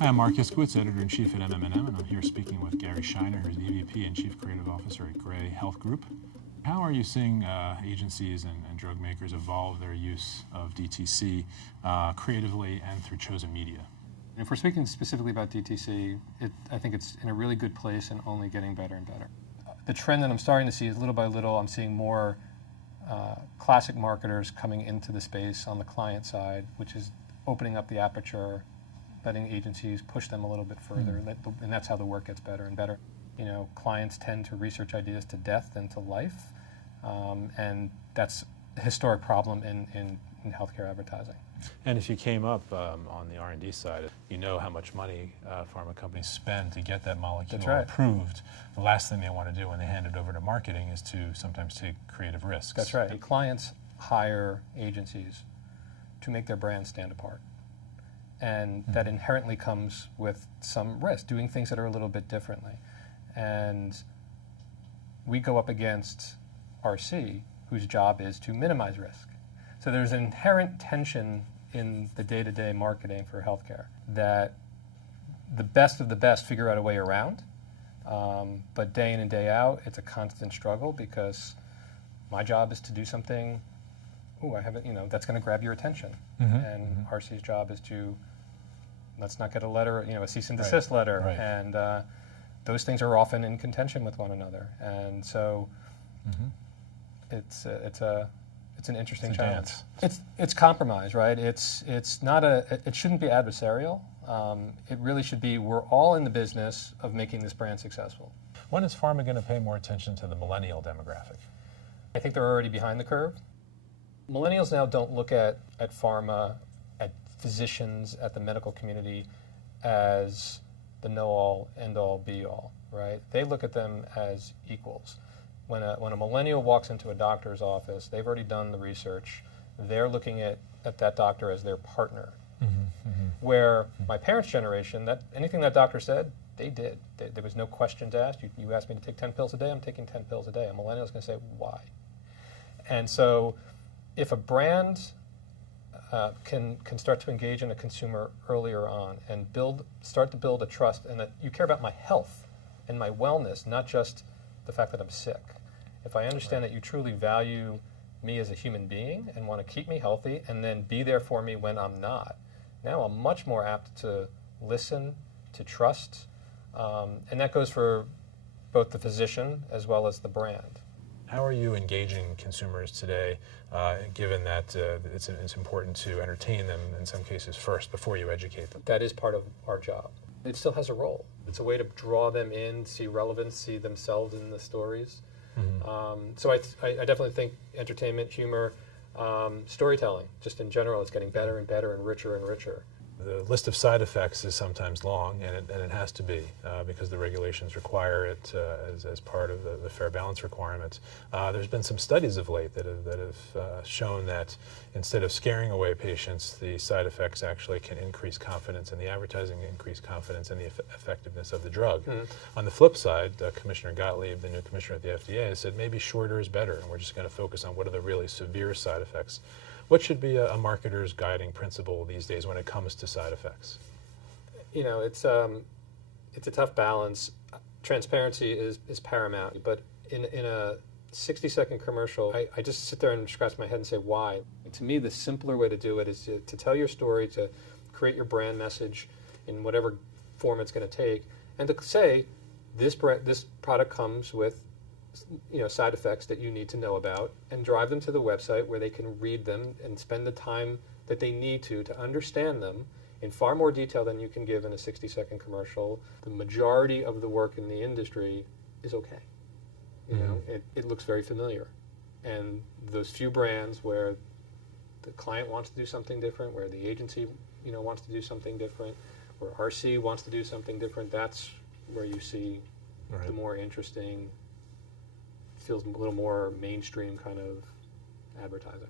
Hi, I'm Mark Iskowitz, Editor-in-Chief at MM+M, and I'm here speaking with Gary Scheiner, who's the EVP and Chief Creative Officer at Gray Health Group. How are you seeing agencies and drug makers evolve their use of DTC creatively and through chosen media? If we're speaking specifically about DTC, I think it's in a really good place and only getting better and better. The trend that I'm starting to see is little by little, I'm seeing more classic marketers coming into the space on the client side, which is opening up the aperture, letting agencies push them a little bit further, and that's how the work gets better and better. You know, clients tend to research ideas to death than to life, and that's a historic problem in healthcare advertising. And if you came up on the R&D side, you know how much money pharma companies spend to get that molecule approved. The last thing they want to do when they hand it over to marketing is to sometimes take creative risks. That's right. And clients hire agencies to make their brand stand apart. And that inherently comes with some risk, doing things that are a little bit differently. And we go up against RC, whose job is to minimize risk. So there's an inherent tension in the day-to-day marketing for healthcare that the best of the best figure out a way around, but day in and day out, it's a constant struggle because my job is to do something, that's going to grab your attention. And RC's job is to, let's not get a letter, a cease and desist letter. And those things are often in contention with one another. And so it's an interesting challenge. It's compromise, right? It's not it shouldn't be adversarial. It really should be, we're all in the business of making this brand successful. When is pharma going to pay more attention to the millennial demographic? I think they're already behind the curve. Millennials now don't look at pharma, at physicians, at the medical community as the know-all, end-all, be-all, right? They look at them as equals. When a millennial walks into a doctor's office, they've already done the research. They're looking at that doctor as their partner. Where my parents' generation, anything that doctor said, they did. There was no questions asked. You asked me to take 10 pills a day, I'm taking 10 pills a day. A millennial's going to say, why? And so if a brand can start to engage in a consumer earlier on and start to build a trust, and that you care about my health and my wellness, not just the fact that I'm sick. If I understand that you truly value me as a human being and want to keep me healthy and then be there for me when I'm not, now I'm much more apt to listen, to trust, and that goes for both the physician as well as the brand. How are you engaging consumers today, given that it's important to entertain them in some cases first before you educate them? That is part of our job. It still has a role. It's a way to draw them in, see relevance, see themselves in the stories. So I definitely think entertainment, humor, storytelling, just in general, is getting better and better and richer and richer. The list of side effects is sometimes long, and it has to be because the regulations require it as part of the fair balance requirements. There's been some studies of late that have shown that instead of scaring away patients, the side effects actually can increase confidence in the advertising, increase confidence in the effectiveness of the drug. On the flip side, Commissioner Gottlieb, the new commissioner at the FDA, said maybe shorter is better, and we're just going to focus on what are the really severe side effects. What should be a marketer's guiding principle these days when it comes to side effects? It's a tough balance. Transparency is paramount, but in a 60-second commercial, I just sit there and scratch my head and say, why? To me, the simpler way to do it is to tell your story, to create your brand message in whatever form it's going to take, and to say, this product comes with side effects that you need to know about, and drive them to the website where they can read them and spend the time that they need to understand them in far more detail than you can give in a 60-second commercial. The majority of the work in the industry is okay. It looks very familiar. And those few brands where the client wants to do something different, where the agency wants to do something different, where RC wants to do something different, that's where you see the more interesting, feels a little more mainstream kind of advertising.